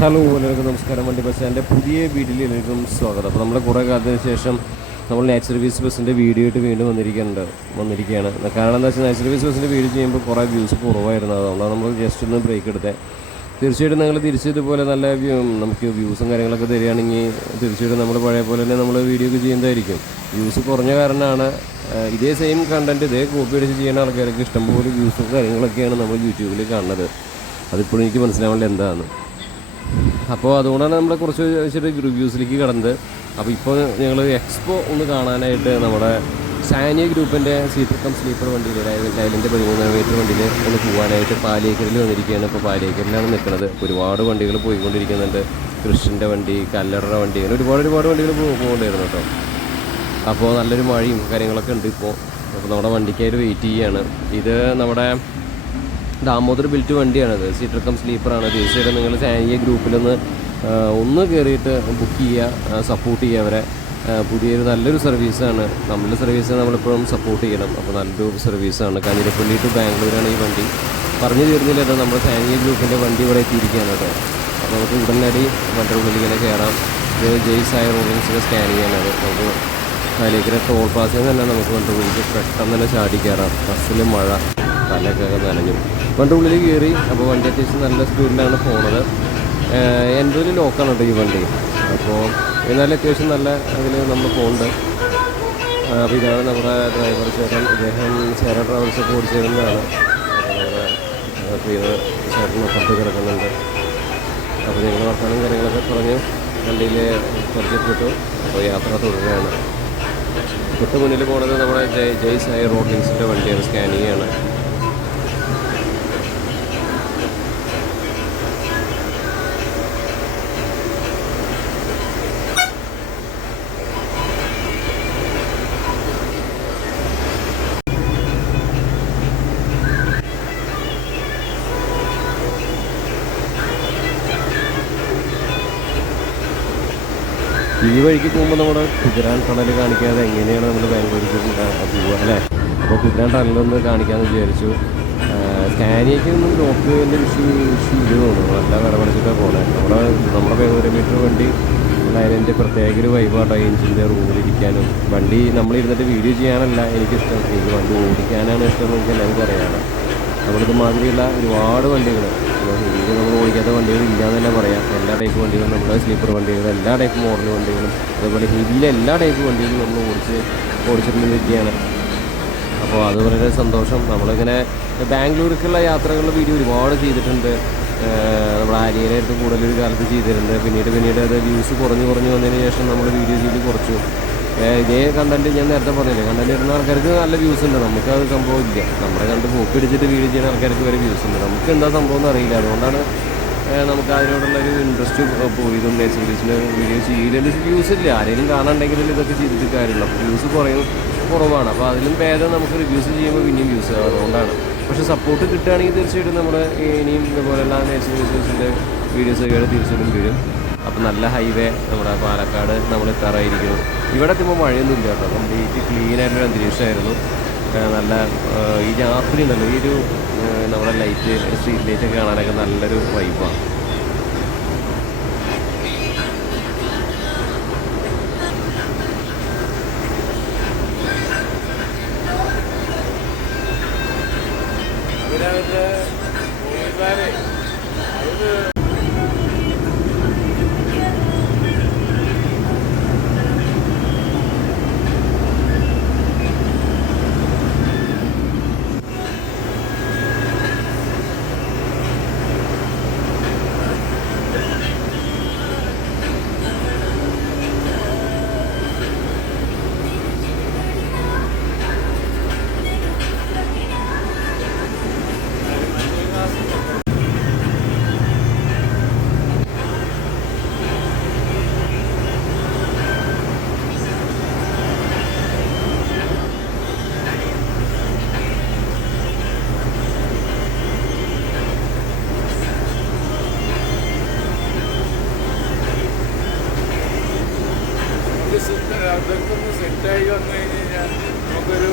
Hello എല്ലാവർക്കും നമസ്കാരം. വണ്ടി ബസ്സാൻ്റെ പുതിയ വീഡിയോയിൽ എല്ലാവർക്കും സ്വാഗതം. അപ്പോൾ നമ്മൾ കുറേ കാലത്തിന് ശേഷം നമ്മൾ നൈറ്റ് സർവീസ് ബസ്സിൻ്റെ വീഡിയോ ആയിട്ട് വീണ്ടും വന്നിരിക്കുകയാണ്. കാരണം എന്താ വെച്ചാൽ നൈറ്റ് സർവീസ് ബസ്സിൻ്റെ വീഡിയോ ചെയ്യുമ്പോൾ കുറേ വ്യൂസ് കുറവായിരുന്നു. അതുകൊണ്ടാണ് നമ്മൾ ജസ്റ്റ് ഒന്ന് ബ്രേക്ക് എടുത്തത്. തീർച്ചയായിട്ടും നിങ്ങൾ തിരിച്ചതുപോലെ നല്ല നമുക്ക് വ്യൂസും കാര്യങ്ങളൊക്കെ തരികയാണെങ്കിൽ തീർച്ചയായിട്ടും നമ്മൾ പഴയ പോലെ തന്നെ നമ്മൾ വീഡിയോ ഒക്കെ ചെയ്യുന്നതായിരിക്കും. വ്യൂസ് കുറഞ്ഞ കാരണമാണ് ഇതേ സെയിം കണ്ടൻറ്റ് ഇതേ കോപ്പി അടിച്ച് ചെയ്യുന്ന ആൾക്കാർക്ക് ഇഷ്ടംപോലെ വ്യൂസും കാര്യങ്ങളൊക്കെയാണ് നമ്മൾ യൂട്യൂബിൽ കാണുന്നത്. അതിപ്പോഴും എനിക്ക് മനസ്സിലാവുന്നില്ല എന്താണ്. അപ്പോൾ അതുകൊണ്ടാണ് നമ്മൾ കുറച്ച് വെച്ചിട്ട് റിവ്യൂസിലേക്ക് കടന്നത്. അപ്പോൾ ഇപ്പോൾ ഞങ്ങൾ എക്സ്പോ ഒന്ന് കാണാനായിട്ട് നമ്മുടെ സാനിയ ഗ്രൂപ്പിൻ്റെ സീറ്റർ കം സ്ലീപ്പർ വണ്ടിയിൽ ലൈലിൻ്റെ 13 മീറ്റർ വണ്ടിയിൽ ഒന്ന് പോകാനായിട്ട് പാലിയേക്കരിൽ വന്നിരിക്കുകയാണ്. ഇപ്പോൾ പാലിയേക്കരിലാണ് നിൽക്കുന്നത്. ഒരുപാട് വണ്ടികൾ പോയിക്കൊണ്ടിരിക്കുന്നുണ്ട്. കൃഷിൻ്റെ വണ്ടി, കല്ലറയുടെ വണ്ടി, അങ്ങനെ ഒരുപാട് വണ്ടികൾ പോകേണ്ടിയിരുന്നു കേട്ടോ. അപ്പോൾ നല്ലൊരു മഴയും കാര്യങ്ങളൊക്കെ ഉണ്ട് ഇപ്പോൾ. അപ്പോൾ നമ്മുടെ വണ്ടിക്കായിട്ട് വെയിറ്റ് ചെയ്യുകയാണ്. ഇത് നമ്മുടെ ദാമോദർ ബിൽറ്റ് വണ്ടിയാണത്. സീറ്റർ കം സ്ലീപ്പറാണ്. തീർച്ചയായിട്ടും നിങ്ങൾ സാനിയ ഗ്രൂപ്പിലൊന്ന് കയറിയിട്ട് ബുക്ക് ചെയ്യുക, സപ്പോർട്ട് ചെയ്യുക അവരെ. പുതിയൊരു നല്ലൊരു സർവീസാണ്. നമ്മളുടെ സർവീസ് നമ്മളെപ്പോഴും സപ്പോർട്ട് ചെയ്യണം. അപ്പോൾ നല്ലൊരു സർവീസാണ്. കാഞ്ഞിരപ്പള്ളി ടു ബാംഗ്ലൂരാണ് ഈ വണ്ടി. പറഞ്ഞു തീർന്നില്ല, അത് നമ്മുടെ സാനിയ ഗ്രൂപ്പിൻ്റെ വണ്ടി ഇവിടെ എത്തിയിരിക്കുകയാണ് കേട്ടോ. അപ്പോൾ നമുക്ക് ഉടനടി വണ്ടിയുടെ ഉള്ളിൽ ഇങ്ങനെ കയറാം. ഇത് ജെയ്സായ റോഡിങ്സിൻ്റെ സ്കാൻ ചെയ്യാനത്. നമുക്ക് അതിലേക്കൊരു ടോൾ പാസിൽ തന്നെ നമുക്ക് വണ്ടിയുടെ ഉള്ളിൽ പെട്ടെന്ന് തന്നെ ചാടി കയറാം. ബസ്സിൽ മഴ തലയൊക്കെ നനഞ്ഞു. വണ്ടിയുടെ ഉള്ളിൽ കയറി. അപ്പോൾ വണ്ടി അത്യാവശ്യം നല്ല സ്പീഡിലാണ് പോകുന്നത്. എൻ്റെ ഒരു ലോക്കാണ് കേട്ടോ ഈ വണ്ടി. അപ്പോൾ എന്നാലും അത്യാവശ്യം നല്ല അതിൽ നമ്മൾ പോകുന്നുണ്ട്. അപ്പോൾ ഇതാണ് നമ്മുടെ ഡ്രൈവർ ചേട്ടൻ. ഇദ്ദേഹം ചേര ട്രാവൽസൊക്കെ ഓടിച്ചിരുന്നതാണ്. അപ്പോൾ ഇത് ചേട്ടനപ്പുറത്ത് കിടക്കുന്നുണ്ട്. അപ്പോൾ ഞങ്ങൾ വർത്തമാനം കാര്യങ്ങളൊക്കെ പറഞ്ഞ് വണ്ടിയിൽ പരിചയപ്പെട്ടു. അപ്പോൾ യാത്ര തുടരുകയാണ്. തൊട്ട് മുന്നിൽ പോകുന്നത് നമ്മുടെ ജെയ്സായ റോഡ് ലിങ്സിൻ്റെ വണ്ടിയാണ്. സ്കാനിങ് ആണ്. ഈ വഴിക്ക് പോകുമ്പോൾ നമ്മുടെ കുതിരാൻ ടണൽ കാണിക്കാതെ എങ്ങനെയാണ് നമ്മൾ ബാംഗ്ലൂർക്ക് പോവുക അല്ലേ? അപ്പോൾ കുതിരാൻ ടണലൊന്ന് കാണിക്കാമെന്ന് വിചാരിച്ചു. സ്കാനിയൊക്കെയൊന്നും ലോക്കിൻ്റെ ഇഷ്യൂ ഇല്ല തോന്നുന്നു. നല്ല വിലപടിച്ചിട്ടാണ് പോകുന്നത്. നമ്മുടെ 13 മീറ്റർ വണ്ടി അതിൻ്റെ പ്രത്യേക ഒരു വൈബാട്ടോ. എഞ്ചിൻ്റെ റൂമിലിരിക്കാനും വണ്ടി നമ്മളിരുന്നിട്ട് വീഡിയോ ചെയ്യാനല്ല എനിക്കിഷ്ടം. എനിക്ക് വണ്ടി ഓടിക്കാനാണ് ഇഷ്ടം. നമുക്ക് എല്ലാവർക്കും അറിയാം. നമ്മളിത് മാതിരിയുള്ള ഒരുപാട് വണ്ടികൾ ഇത് നമ്മൾ ഓടിക്കാത്ത വണ്ടികൾ ഇല്ലയെന്ന് തന്നെ പറയാം. എല്ലാ ടൈപ്പ് വണ്ടികളും, നമ്മുടെ സ്ലീപ്പർ വണ്ടികൾ, എല്ലാ ടൈപ്പ് മോഡൽ വണ്ടികളും, അതുപോലെ ഹെവിയിലെ എല്ലാ ടൈപ്പ് വണ്ടികളും നമ്മൾ ഓടിച്ചിട്ടുണ്ടിരിക്കുകയാണ്. അപ്പോൾ അത് വളരെ സന്തോഷം. നമ്മളിങ്ങനെ ബാംഗ്ലൂർക്കുള്ള യാത്രകളുടെ വീഡിയോ ഒരുപാട് ചെയ്തിട്ടുണ്ട്. നമ്മുടെ ആര്യയിലായിട്ട് കൂടുതലൊരു കാലത്ത് ചെയ്തിട്ടുണ്ട്. പിന്നീട് അത് വ്യൂസ് കുറഞ്ഞു വന്നതിന് ശേഷം നമ്മൾ വീഡിയോ ചെയ്ത് കുറച്ചു. ഇതേ കണ്ടൻറ്റ് ഞാൻ നേരത്തെ പറഞ്ഞില്ലേ, കണ്ടൻറ്റ് ഇടുന്ന ആൾക്കാർക്ക് നല്ല വ്യൂസ് ഉണ്ട്. നമുക്ക് അത് സംഭവം ഇല്ല. നമ്മുടെ കണ്ട് പോക്ക് അടിച്ചിട്ട് വീഡിയോ ചെയ്യുന്ന ആൾക്കാർക്ക് വരെ വ്യൂസ് ഉണ്ട്. നമുക്ക് എന്താ സംഭവം എന്ന് അറിയില്ല. അതുകൊണ്ടാണ് നമുക്ക് അതിനോടുള്ളൊരു ഇൻട്രസ്റ്റ് പോയതും നേച്ചർ സർവീസിന് വീഡിയോ ചെയ്യില്ല. വ്യൂസ് ഇല്ല. ആരെങ്കിലും കാണാണ്ടെങ്കിലും ഇതൊക്കെ ചെയ്തിട്ട് കാര്യമില്ല. അപ്പോൾ വ്യൂസ് കുറവാണ്. അപ്പോൾ അതിലും ഭേദം നമുക്ക് റിവ്യൂസ് ചെയ്യുമ്പോൾ പിന്നെയും വ്യൂസ് ആവും. അതുകൊണ്ടാണ്. പക്ഷേ സപ്പോർട്ട് കിട്ടുകയാണെങ്കിൽ തീർച്ചയായിട്ടും നമ്മൾ ഇനിയും ഇതുപോലെയുള്ള നേച്ചർ സർവീസിൻ്റെ വീഡിയോസൊക്കെ തീർച്ചയായിട്ടും വരും. അപ്പോൾ നല്ല ഹൈവേ നമ്മുടെ പാലക്കാട് നമ്മൾ എത്താറായിരിക്കുന്നു. ഇവിടെ എത്തുമ്പോൾ മഴയൊന്നും ഇല്ല കേട്ടോ. കംപ്ലീറ്റ് ക്ലീനായിട്ടൊരു അന്തരീക്ഷമായിരുന്നു. നല്ല ഈ രാത്രി ഉണ്ടല്ലോ, ഈ ഒരു നമ്മുടെ ലൈറ്റ് സ്ട്രീറ്റ് ലൈറ്റൊക്കെ കാണാനൊക്കെ നല്ലൊരു വൈബാണ്. അതൊക്കെ ഒന്ന് സെറ്റായി വന്നു കഴിഞ്ഞ് കഴിഞ്ഞാൽ നമുക്കൊരു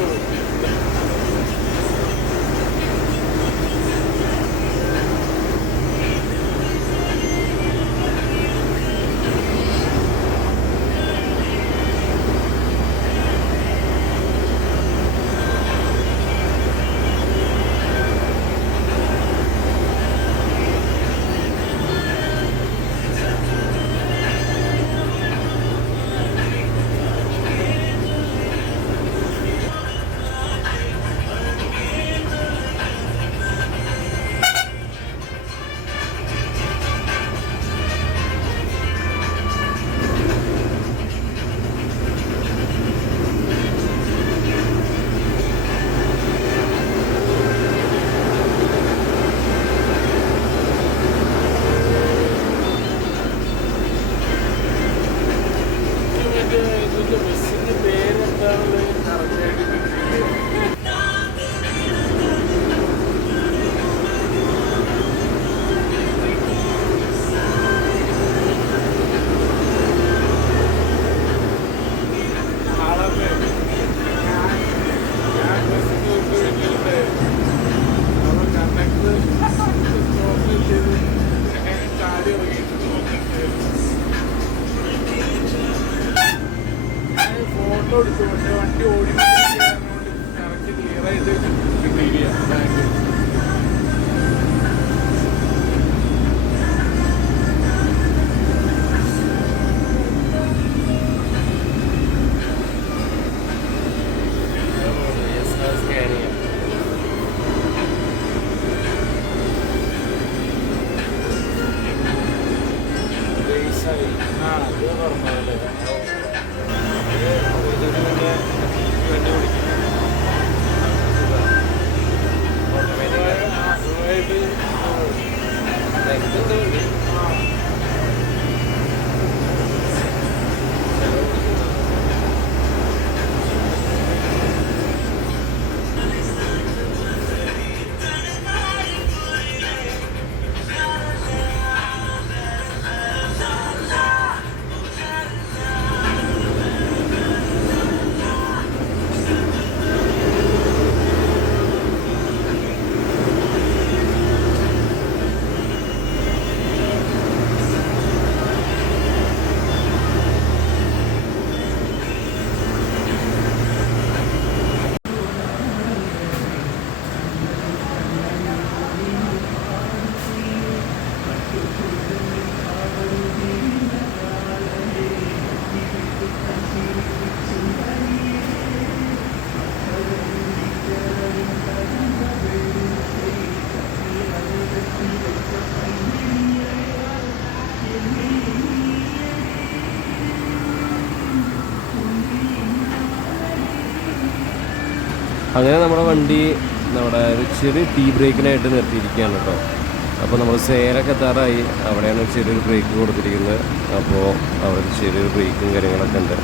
അത് പറഞ്ഞല്ലേ അങ്ങനെ നമ്മുടെ വണ്ടി നമ്മുടെ ഒരു ചെറിയ ടീ ബ്രേക്കിനായിട്ട് നിർത്തിയിരിക്കുകയാണ് കേട്ടോ. അപ്പോൾ നമ്മൾ സേലൊക്കെ എത്താറായി. അവിടെയാണ് ഒരു ചെറിയൊരു ബ്രേക്ക് കൊടുത്തിരിക്കുന്നത്. അപ്പോൾ അവിടെ ഒരു ചെറിയൊരു ബ്രേക്കും കാര്യങ്ങളൊക്കെ ഉണ്ട്.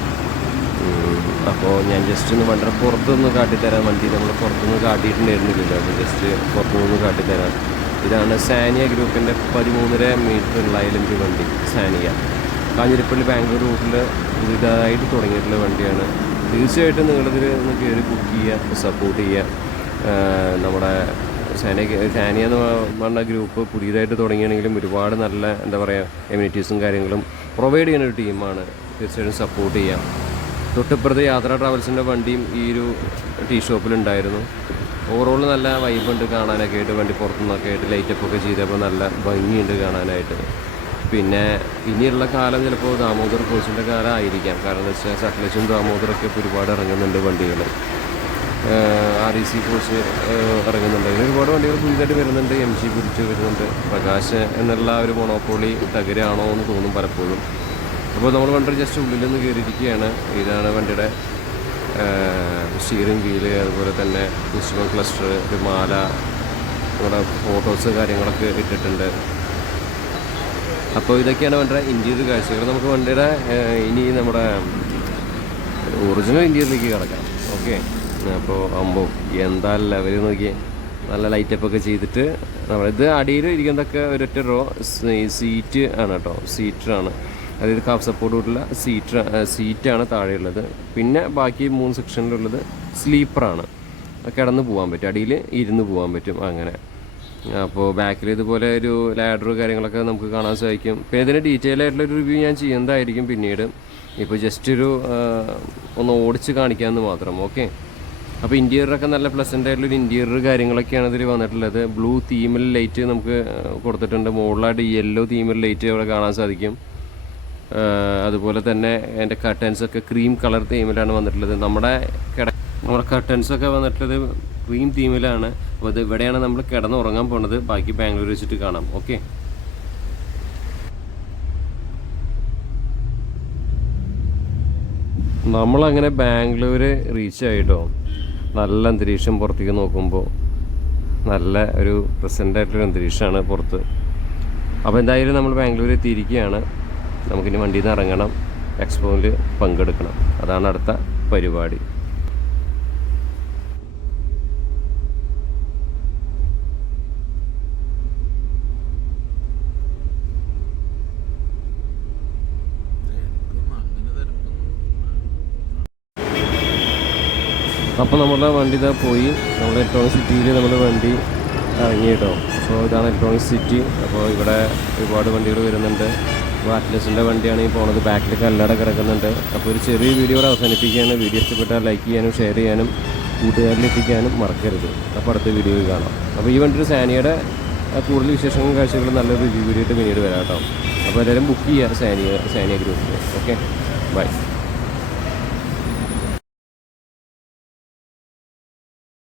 അപ്പോൾ ഞാൻ ജസ്റ്റ് ഒന്ന് വണ്ടിയുടെ പുറത്തുനിന്ന് കാട്ടിത്തരാം. വണ്ടി നമ്മൾ പുറത്തുനിന്ന് കാട്ടിയിട്ടുണ്ടായിരുന്നില്ലല്ലോ, അപ്പോൾ ജസ്റ്റ് പുറത്തുനിന്ന് കാട്ടിത്തരാം. ഇതാണ് സാനിയ ഗ്രൂപ്പിൻ്റെ 13.5 മീറ്റർ ലൈലൻറ്റ് വണ്ടി. സാനിയ കാഞ്ഞിരപ്പള്ളി ബാംഗ്ലൂർ റൂട്ടിൽ പുതിയതായിട്ട് തുടങ്ങിയിട്ടുള്ള വണ്ടിയാണ്. തീർച്ചയായിട്ടും നിങ്ങളിതിൽ ഒന്ന് കയറി ബുക്ക് ചെയ്യുക, സപ്പോർട്ട് ചെയ്യുക. നമ്മുടെ സാനിയ എന്ന് പറഞ്ഞ ഗ്രൂപ്പ് പുതിയതായിട്ട് തുടങ്ങിയാണെങ്കിലും ഒരുപാട് നല്ല എന്താ പറയുക എമ്യൂണിറ്റീസും കാര്യങ്ങളും പ്രൊവൈഡ് ചെയ്യുന്ന ഒരു ടീമാണ്. തീർച്ചയായിട്ടും സപ്പോർട്ട് ചെയ്യാം. തൊട്ടിപ്പുറത്ത് യാത്രാ ട്രാവൽസിൻ്റെ വണ്ടിയും ഈ ഒരു ടീ ഷോപ്പിലുണ്ടായിരുന്നു. ഓവറോൾ നല്ല വൈബുണ്ട് കാണാനൊക്കെ ആയിട്ട്. വണ്ടി പുറത്തുനിന്നൊക്കെ ആയിട്ട് ലൈറ്റപ്പൊക്കെ ചെയ്തപ്പോൾ നല്ല ഭംഗിയുണ്ട് കാണാനായിട്ട്. പിന്നെ ഇനിയുള്ള കാലം ചിലപ്പോൾ ദാമോദർ കോച്ചിൻ്റെ കാലം ആയിരിക്കാം. കാരണം എന്താ വെച്ചാൽ സട്ലജും ദാമോദറൊക്കെ ഇപ്പോൾ ഒരുപാട് ഇറങ്ങുന്നുണ്ട് വണ്ടികൾ. REC കോച്ച് ഇറങ്ങുന്നുണ്ട്. അങ്ങനെ ഒരുപാട് വണ്ടികൾ പുതിയതായിട്ട് വരുന്നുണ്ട്. MG കുറിച്ച് വരുന്നുണ്ട്. പ്രകാശ് എന്നുള്ള ഒരു മൊണോപ്പൊളി തകരാണോ എന്ന് തോന്നും പലപ്പോഴും. അപ്പോൾ നമ്മൾ വണ്ടി ജസ്റ്റ് ഉള്ളിൽ നിന്ന് കയറിയിരിക്കുകയാണ്. ഇതാണ് വണ്ടിയുടെ സ്റ്റിയറിംഗ് വീല്, അതുപോലെ തന്നെ ഇൻസ്ട്രുമെൻറ്റ് ക്ലസ്റ്റർ, ഒരു മാല, നമ്മുടെ ഫോട്ടോസ് കാര്യങ്ങളൊക്കെ ഇട്ടിട്ടുണ്ട്. അപ്പോൾ ഇതൊക്കെയാണ് വണ്ടിയുടെ ഇൻറ്റീരിയർ കാഴ്ചകൾ. നമുക്ക് വണ്ടിയുടെ ഇനി നമ്മുടെ ഒറിജിനൽ ഇൻറ്റീരിയറിലേക്ക് കിടക്കാം. ഓക്കെ, അപ്പോൾ എന്താ ലെവൽ നോക്കിയേ. നല്ല ലൈറ്റപ്പൊക്കെ ചെയ്തിട്ട് ഇത് അടിയിൽ ഇരിക്കുന്നതൊക്കെ ഒരൊറ്റ റോ സീറ്റ് ആണ് കേട്ടോ. സീറ്ററാണ്, അതായത് കാഫ് സപ്പോർട്ടോടുള്ള സീറ്റാണ് താഴെയുള്ളത്. പിന്നെ ബാക്കി 3 സെക്ഷനിലുള്ളത് സ്ലീപ്പറാണ്. കിടന്ന് പോകാൻ പറ്റും, അടിയിൽ ഇരുന്ന് പോകാൻ പറ്റും അങ്ങനെ. അപ്പോൾ ബാക്കിൽ ഇതുപോലെ ഒരു ലാഡർ കാര്യങ്ങളൊക്കെ നമുക്ക് കാണാൻ സാധിക്കും. പിന്നെ ഇതിന് ഡീറ്റെയിൽ ആയിട്ടുള്ളൊരു റിവ്യൂ ഞാൻ ചെയ്യുന്നതായിരിക്കും പിന്നീട്. ഇപ്പോൾ ജസ്റ്റ് ഒന്ന് ഓടിച്ച് കാണിക്കാമെന്ന് മാത്രം. ഓക്കെ, അപ്പോൾ ഇൻറ്റീരിയറൊക്കെ നല്ല പ്ലസൻ്റ് ആയിട്ടുള്ളൊരു ഇൻറ്റീരിയർ കാര്യങ്ങളൊക്കെയാണ് ഇതിൽ വന്നിട്ടുള്ളത്. ബ്ലൂ തീമിൽ ലൈറ്റ് നമുക്ക് കൊടുത്തിട്ടുണ്ട്. മുകളിലായിട്ട് യെല്ലോ തീമിൽ ലൈറ്റ് അവിടെ കാണാൻ സാധിക്കും. അതുപോലെ തന്നെ എൻ്റെ കർട്ടൻസൊക്കെ ക്രീം കളർ തീമിലാണ് വന്നിട്ടുള്ളത്. നമ്മുടെ കർട്ടൻസൊക്കെ വന്നിട്ടുള്ളത് ക്രീം തീമിലാണ്. അപ്പോൾ ഇത് ഇവിടെയാണ് നമ്മൾ കിടന്നുറങ്ങാൻ പോകുന്നത്. ബാക്കി ബാംഗ്ലൂർ വെച്ചിട്ട് കാണാം. ഓക്കെ, നമ്മളങ്ങനെ ബാംഗ്ലൂർ റീച്ച് ആയിട്ടോ. നല്ല അന്തരീക്ഷം. പുറത്തേക്ക് നോക്കുമ്പോൾ നല്ല ഒരു പ്രസൻ്റ് ആയിട്ടുള്ളൊരു അന്തരീക്ഷമാണ് പുറത്ത്. അപ്പോൾ എന്തായാലും നമ്മൾ ബാംഗ്ലൂർ എത്തിയിരിക്കുകയാണ്. നമുക്കിനി വണ്ടിയിൽ നിന്ന് ഇറങ്ങണം, എക്സ്പോയിൽ പങ്കെടുക്കണം. അതാണ് അടുത്ത പരിപാടി. അപ്പോൾ നമ്മളുടെ വണ്ടി ഇതാ പോയി. നമ്മൾ ഇലക്ട്രോണിക് സിറ്റിയിൽ നമ്മൾ വണ്ടി ഇറങ്ങി കേട്ടോ. അപ്പോൾ ഇതാണ് ഇലക്ട്രോണിക് സിറ്റി. അപ്പോൾ ഇവിടെ ഒരുപാട് വണ്ടികൾ വരുന്നുണ്ട്. അപ്പോൾ അറ്റ്ലസിൻ്റെ വണ്ടിയാണ് ഈ പോണത്. ബാക്കിൽ കല്ലട കിടക്കുന്നുണ്ട്. അപ്പോൾ ഒരു ചെറിയ വീഡിയോ ഇവിടെ അവസാനിപ്പിക്കുകയാണ്. വീഡിയോ ഇഷ്ടപ്പെട്ടാൽ ലൈക്ക് ചെയ്യാനും ഷെയർ ചെയ്യാനും കൂട്ടുകാരിലെത്തിക്കാനും മറക്കരുത്. അപ്പോൾ അടുത്ത വീഡിയോയിൽ കാണാം. അപ്പോൾ ഈ വണ്ടി സാനിയയുടെ കൂടുതൽ വിശേഷങ്ങളും കാഴ്ചകളും നല്ലൊരു റിവ്യൂ വീഡിയോ ആയിട്ട് പിന്നീട് വരാം കേട്ടോ. അപ്പോൾ എല്ലാവരും ബുക്ക് ചെയ്യുക സാനിയ ഗ്രൂപ്പിൽ. Okay, by.